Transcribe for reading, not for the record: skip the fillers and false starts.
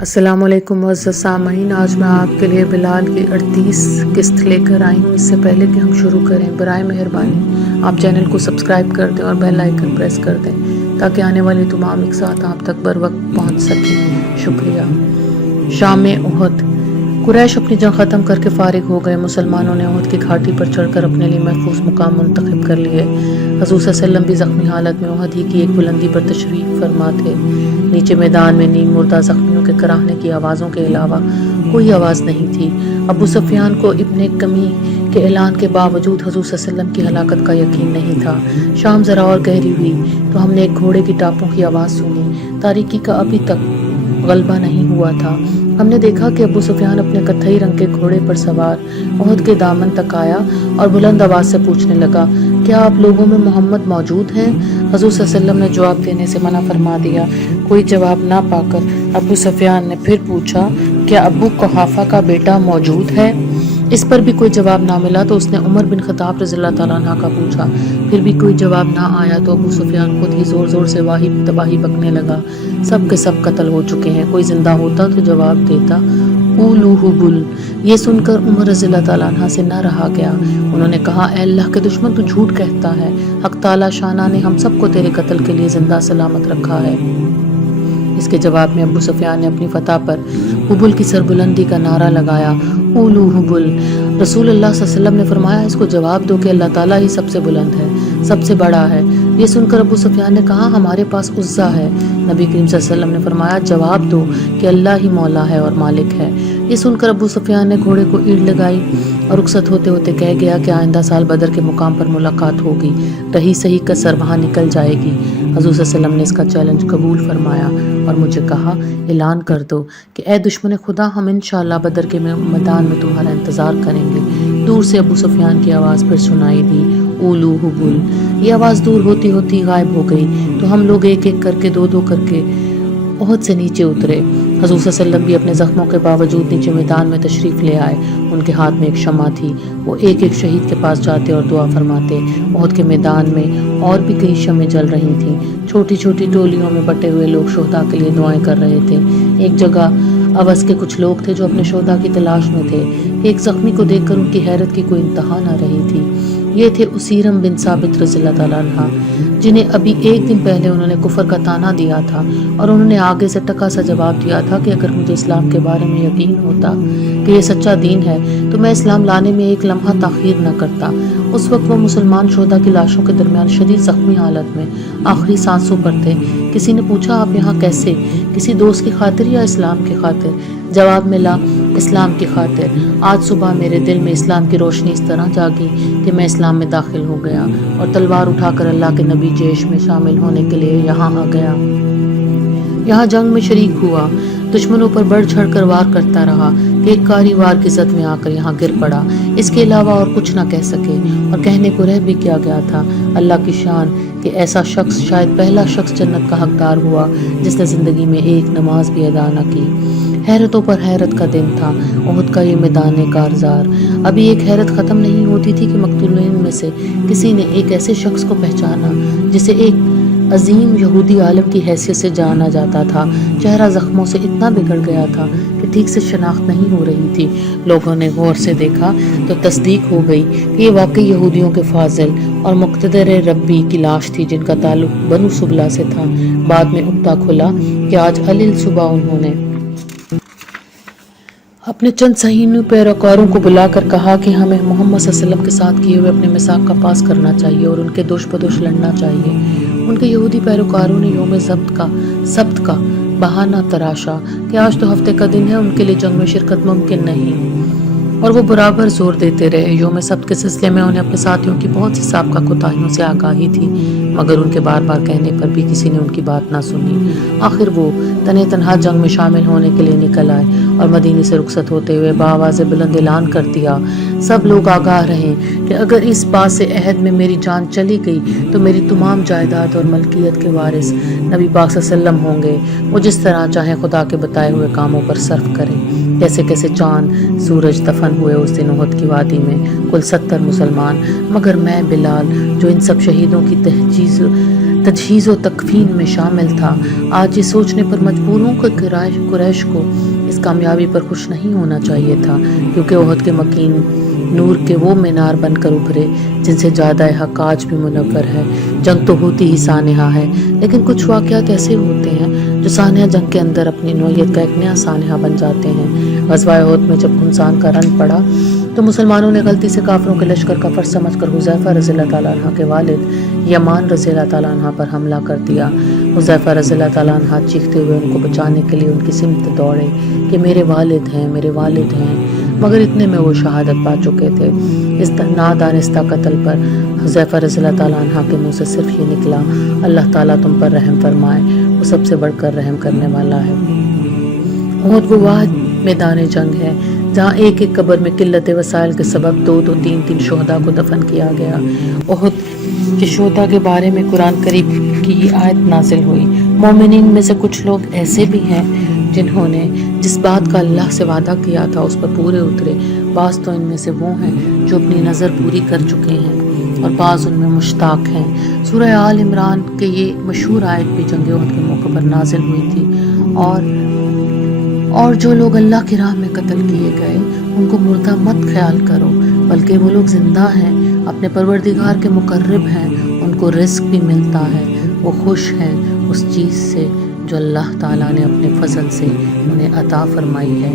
السلام علیکم معزز سامعین، آج میں آپ کے لیے بلال کی 38 قسط لے کر آئی ہوں۔ اس سے پہلے کہ ہم شروع کریں، برائے مہربانی آپ چینل کو سبسکرائب کر دیں اور بیل آئیکن پریس کر دیں تاکہ آنے والی تمام اقساط آپ تک بر وقت پہنچ سکیں۔ شکریہ۔ شام احد، قریش اپنی جنگ ختم کر کے فارغ ہو گئے۔ مسلمانوں نے احد کی گھاٹی پر چڑھ کر اپنے لیے محفوظ مقام منتخب کر لیے۔ حضور صلی اللہ علیہ وسلم بھی زخمی حالت میں احد ہی کی ایک بلندی پر تشریف فرما تھے۔ نیچے میدان میں نیم مردہ زخمیوں کے کراہنے کی آوازوں کے علاوہ کوئی آواز نہیں تھی۔ ابو سفیان کو ابن کمی کے اعلان کے باوجود حضور صلی اللہ علیہ وسلم کی ہلاکت کا یقین نہیں تھا۔ شام ذرا اور گہری ہوئی تو ہم نے ایک گھوڑے کی ٹاپوں کی آواز سنی۔ تاریکی کا ابھی تک غلبہ نہیں ہوا تھا۔ ہم نے دیکھا کہ ابو سفیان اپنے کتھئی رنگ کے گھوڑے پر سوار احد کے دامن تک آیا اور بلند آواز سے پوچھنے لگا، کیا آپ لوگوں میں محمد موجود ہیں؟ حضور صلی اللہ علیہ وسلم نے جواب دینے سے منع فرما دیا۔ کوئی جواب نہ پا کر ابو سفیان نے پھر پوچھا، کیا ابو قحافہ کا بیٹا موجود ہے؟ اس پر بھی کوئی جواب نہ ملا تو اس نے عمر بن خطاب رضی اللہ تعالیٰ عنہ کا پوچھا۔ پھر بھی کوئی جواب نہ آیا تو ابو سفیان خود ہی زور زور سے واہی تباہی بکنے لگا۔ سب کے سب قتل ہو چکے ہیں، کوئی زندہ ہوتا تو جواب دیتا۔ اولوہ بل، یہ سن کر عمر رضی اللہ تعالیٰ عنہ سے نہ رہا گیا۔ انہوں نے کہا، اے اللہ کے دشمن، تو جھوٹ کہتا ہے۔ حق تعالیٰ شانہ نے ہم سب کو تیرے قتل کے لیے زندہ سلامت رکھا ہے۔ اس کے جواب میں ابو سفیان نے اپنی فتح پر حبل کی سربلندی کا نعرہ لگایا، اولو حبل۔ رسول اللہ صلی اللہ علیہ وسلم نے فرمایا، اس کو جواب دو کہ اللہ تعالیٰ ہی سب سے بلند ہے، سب سے بڑا ہے۔ یہ سن کر ابو سفیان نے کہا، ہمارے پاس عزا ہے۔ نبی کریم صلی اللہ علیہ وسلم نے فرمایا، جواب دو کہ اللہ ہی مولا ہے اور مالک ہے۔ یہ سن کر ابو سفیان نے گھوڑے کو ایڑ لگائی اور رخصت ہوتے ہوتے کہہ گیا کہ آئندہ سال بدر کے مقام پر ملاقات ہوگی، رہی صحیح کسر وہاں نکل جائے گی۔ حضور صلی اللہ علیہ وسلم نے اس کا چیلنج قبول فرمایا اور مجھے کہا، اعلان کر دو کہ اے دشمن خدا، ہم انشاءاللہ بدر کے میدان میں تمہارا انتظار کریں گے۔ دور سے ابو سفیان کی آواز پھر سنائی دی، اولو حبل۔ یہ آواز دور ہوتی ہوتی غائب ہو گئی تو ہم لوگ ایک ایک کر کے دو دو کر کے احد سے نیچے اترے۔ حضور صلی اللہ علیہ وسلم بھی اپنے زخموں کے باوجود نیچے میدان میں تشریف لے آئے۔ ان کے ہاتھ میں ایک شمع تھی، وہ ایک ایک شہید کے پاس جاتے اور دعا فرماتے۔ احد کے میدان میں اور بھی کئی شمعیں جل رہی تھیں۔ چھوٹی چھوٹی ٹولیوں میں بٹے ہوئے لوگ شہداء کے لیے دعائیں کر رہے تھے۔ ایک جگہ اوس کے کچھ لوگ تھے جو اپنے شہداء کی تلاش میں تھے۔ ایک زخمی کو دیکھ کر ان کی حیرت کی کوئی انتہا نہ رہی تھی۔ یہ تھے اسیرم بن ثابت رضی اللہ تعالیٰ عنہ، جنہیں ابھی ایک دن پہلے انہوں نے کفر کا طعنہ دیا تھا اور انہوں نے آگے سے ٹکا سا جواب دیا تھا کہ اگر مجھے اسلام کے بارے میں یقین ہوتا کہ یہ سچا دین ہے تو میں اسلام لانے میں ایک لمحہ تاخیر نہ کرتا۔ اس وقت وہ مسلمان شہداء کی لاشوں کے درمیان شدید زخمی حالت میں آخری سانسوں پر تھے۔ کسی نے پوچھا، آپ یہاں کیسے؟ کسی دوست کی خاطر یا اسلام کی خاطر؟ جواب ملا، اسلام کی خاطر۔ آج صبح میرے دل میں اسلام کی روشنی اس طرح جاگی کہ میں اسلام میں داخل ہو گیا اور تلوار اٹھا کر اللہ کے نبی جیش میں شامل ہونے کے لیے یہاں آ گیا۔ یہاں جنگ میں شریک ہوا، دشمنوں پر بڑھ چڑھ کر وار کرتا رہا کہ ایک کاری وار کی زد میں آ کر یہاں گر پڑا۔ اس کے علاوہ اور کچھ نہ کہہ سکے اور کہنے کو رہ بھی کیا گیا تھا۔ اللہ کی شان کہ ایسا شخص شاید پہلا شخص جنت کا حقدار ہوا جس نے زندگی میں ایک نماز بھی ادا نہ کی۔ حیرتوں پر حیرت کا دن تھا احد کا یہ میدان کارزار۔ ابھی ایک حیرت ختم نہیں ہوتی تھی کہ مقتولین میں سے کسی نے ایک ایسے شخص کو پہچانا جسے ایک عظیم یہودی عالم کی حیثیت سے جانا جاتا تھا۔ چہرہ زخموں سے اتنا بگڑ گیا تھا کہ ٹھیک سے شناخت نہیں ہو رہی تھی۔ لوگوں نے غور سے دیکھا تو تصدیق ہو گئی کہ یہ واقعی یہودیوں کے فاضل اور مقتدر ربی کی لاش تھی جن کا تعلق بنو سبلا سے تھا۔ بعد میں پتہ کھلا کہ آج علیل صبح انہوں نے اپنے چند صہیونی پیروکاروں کو بلا کر کہا کہ ہمیں محمد صلی اللہ علیہ وسلم کے ساتھ کیے ہوئے اپنے میثاق کا پاس کرنا چاہیے اور ان کے دوش بدوش لڑنا چاہیے۔ ان کے یہودی پیروکاروں نے یوم سبت کا بہانہ تراشا کہ آج تو ہفتے کا دن ہے، ان کے لیے جنگ میں شرکت ممکن نہیں، اور وہ برابر زور دیتے رہے۔ یوم سبت کے سلسلے میں انہیں اپنے ساتھیوں کی بہت سی سابقہ کوتاہیوں سے آگاہی تھی، مگر ان کے بار بار کہنے پر بھی کسی نے ان کی بات نہ سنی۔ آخر وہ تنہے تنہا جنگ میں شامل ہونے کے لیے نکل آئے اور مدینے سے رخصت ہوتے ہوئے بآواز بلند اعلان کر دیا، سب لوگ آگاہ رہیں کہ اگر اس پاس عہد میں میری جان چلی گئی تو میری تمام جائیداد اور ملکیت کے وارث نبی پاک صلی اللہ علیہ وسلم ہوں گے۔ وہ جس طرح چاہیں خدا کے بتائے ہوئے کاموں پر صرف کریں۔ کیسے کیسے چاند سورج دفن ہوئے اس دن احد کی وادی میں، کل 70 مسلمان، مگر میں بلال جو ان سب شہیدوں کی تجہیز و تکفین میں شامل تھا۔ آج یہ سوچنے پر مجبور ہوں کہ قریش کو اس کامیابی پر خوش نہیں ہونا چاہیے تھا، کیونکہ احد کے مکین نور کے وہ مینار بن کر ابھرے جن سے زیادہ حق آج بھی منور ہے۔ جنگ تو ہوتی ہی سانحہ ہے، لیکن کچھ واقعات ایسے ہوتے ہیں جو سانحہ جنگ کے اندر اپنی نوعیت کا ایک نیا سانحہ بن جاتے ہیں۔ غزوہ احد میں جب خنثان کا رن پڑا تو مسلمانوں نے غلطی سے کافروں کے لشکر کا فرش سمجھ کر حذیفہ رضی اللہ تعالیٰ عنہ کے والد یمان رضی اللہ تعالیٰ عنہ پر حملہ کر دیا۔ حذیفہ رضی اللہ تعالیٰ عنہ چیختے ہوئے ان کو بچانے کے لیے ان کی سمت دوڑے کہ میرے والد ہیں، میرے والد ہیں، مگر اتنے میں وہ شہادت پا چکے تھے۔ اس نادانستہ قتل پر حذیفہ رضی اللہ تعالیٰ عنہ کے منہ سے صرف یہ نکلا، اللہ تعالیٰ تم پر رحم فرمائے، وہ سب سے بڑھ کر رحم کرنے والا ہے۔ احد وہ واحد میدان جنگ ہے جہاں ایک ایک قبر میں قلت وسائل کے سبب 2-2 3-3 شہداء کو دفن کیا گیا۔ احد کے شہداء کے بارے میں قرآن کریم کی یہ آیت نازل ہوئی۔ مومنین میں سے کچھ لوگ ایسے بھی ہیں جنہوں نے جس بات کا اللہ سے وعدہ کیا تھا اس پر پورے اترے۔ بعض تو ان میں سے وہ ہیں جو اپنی نظر پوری کر چکے ہیں اور بعض ان میں مشتاق ہیں۔ سورہ آل عمران کے یہ مشہور آیت بھی جنگ احد کے موقع پر نازل ہوئی تھی۔ اور جو لوگ اللہ کی راہ میں قتل کیے گئے ان کو مردہ مت خیال کرو، بلکہ وہ لوگ زندہ ہیں، اپنے پروردگار کے مقرب ہیں، ان کو رزق بھی ملتا ہے، وہ خوش ہیں اس چیز سے جو اللہ تعالیٰ نے اپنے فضل سے انہیں عطا فرمائی ہے۔